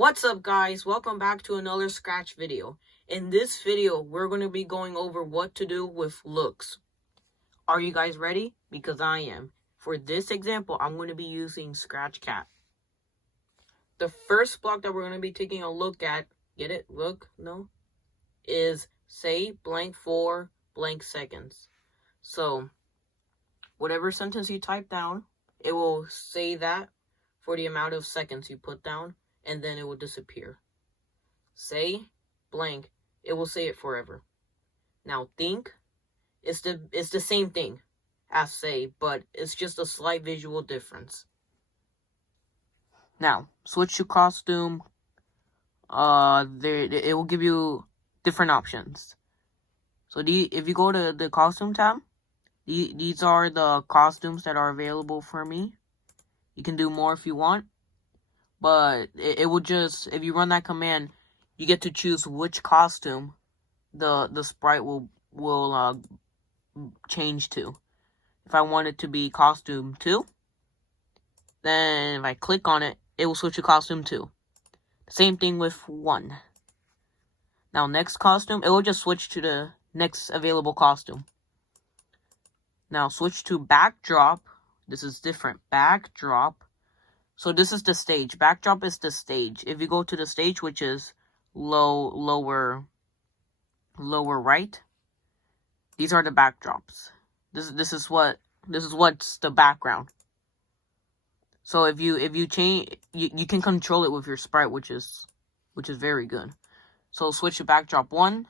What's up, guys? Welcome back to another Scratch video. In this video, we're going to be going over what to do with looks. Are you guys ready? Because I am. For this example, I'm going to be using Scratch Cat. The first block that we're going to be taking a look at, get it? Look? No? Is say blank for blank seconds. So, whatever sentence you type down, it will say that for the amount of seconds you put down, and then it will disappear. Say blank, it will say it forever. Now think, it's the same thing as say, but it's just a slight visual difference. Now switch to costume. It will give you different options. So if you go to the costume tab, these are the costumes that are available for me. You can do more if you want, but it will just, if you run that command, you get to choose which costume the sprite will change to. If I want it to be costume 2, then if I click on it, it will switch to costume 2. Same thing with 1. Now next costume, it will just switch to the next available costume. Now switch to backdrop. This is different. Backdrop. So this is the stage. Backdrop is the stage. If you go to the stage, which is lower right, these are the backdrops. This is what's the background. So if you change, you can control it with your sprite, which is very good. So switch to backdrop 1.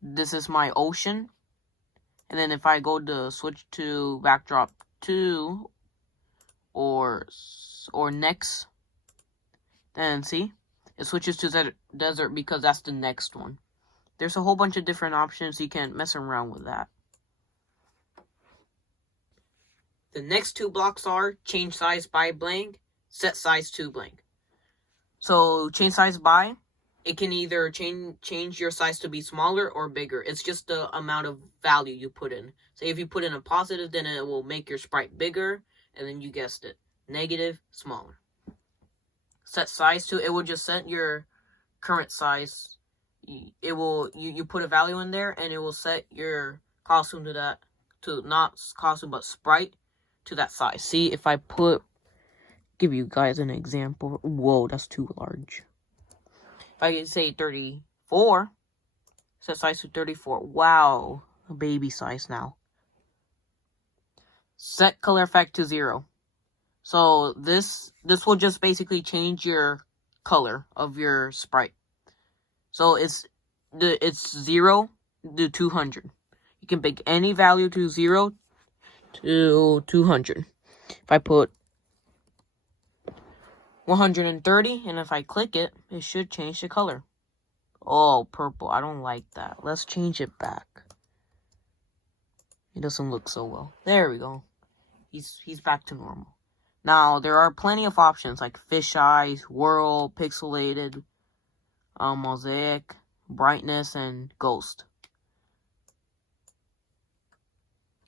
This is my ocean. And then if I go to switch to backdrop 2 or next, then see, it switches to desert because that's the next one. There's a whole bunch of different options. You can mess around with that. The next 2 blocks are change size by blank, set size to blank. So change size by, it can either change your size to be smaller or bigger. It's just the amount of value you put in. So if you put in a positive, then it will make your sprite bigger, and then you guessed it, negative, smaller. Set size to, it will just set your current size. It will, you put a value in there, and it will set your costume to that, to not costume but sprite to that size. See, if I give you guys an example. Whoa, that's too large. If I can say 34, set size to 34. Wow, a baby size now. Set color effect to 0. So this will just basically change your color of your sprite. So it's 0 to 200. You can pick any value to 0 to 200. If I put 130, and if I click it, it should change the color. Oh, purple. I don't like that. Let's change it back. It doesn't look so well. There we go. He's back to normal. Now, there are plenty of options like fisheye, whirl, pixelated, mosaic, brightness, and ghost.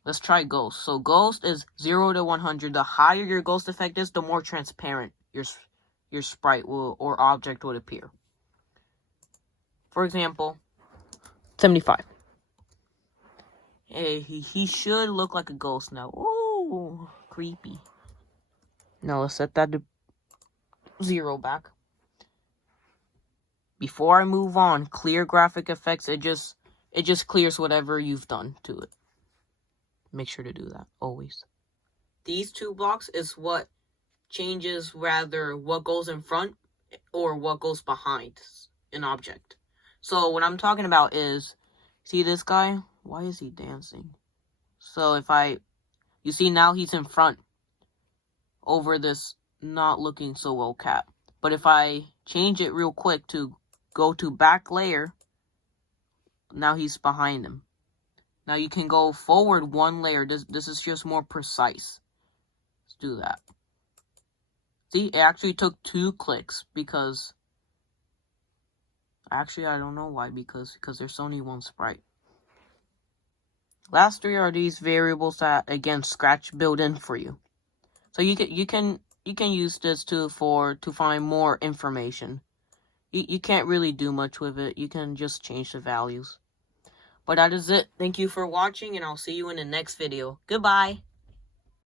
Let's try ghost. So ghost is 0 to 100. The higher your ghost effect is, the more transparent your sprite or object would appear. For example, 75. Hey, he should look like a ghost now. Ooh, creepy. Now let's set that to 0 back. Before I move on, clear graphic effects. It just clears whatever you've done to it. Make sure to do that always. These 2 blocks is what changes rather what goes in front or what goes behind an object. So what I'm talking about is, see this guy? Why is he dancing? So you see now he's in front over this not looking so well cat. But if I change it real quick to go to back layer, now he's behind him. Now you can go forward 1 layer. This is just more precise. Let's do that. See, it actually took 2 clicks because... Actually, I don't know why, because there's only 1 sprite. Last 3 are these variables that, again, Scratch built in for you. So you can use this to find more information. You can't really do much with it. You can just change the values. But that is it. Thank you for watching, and I'll see you in the next video. Goodbye.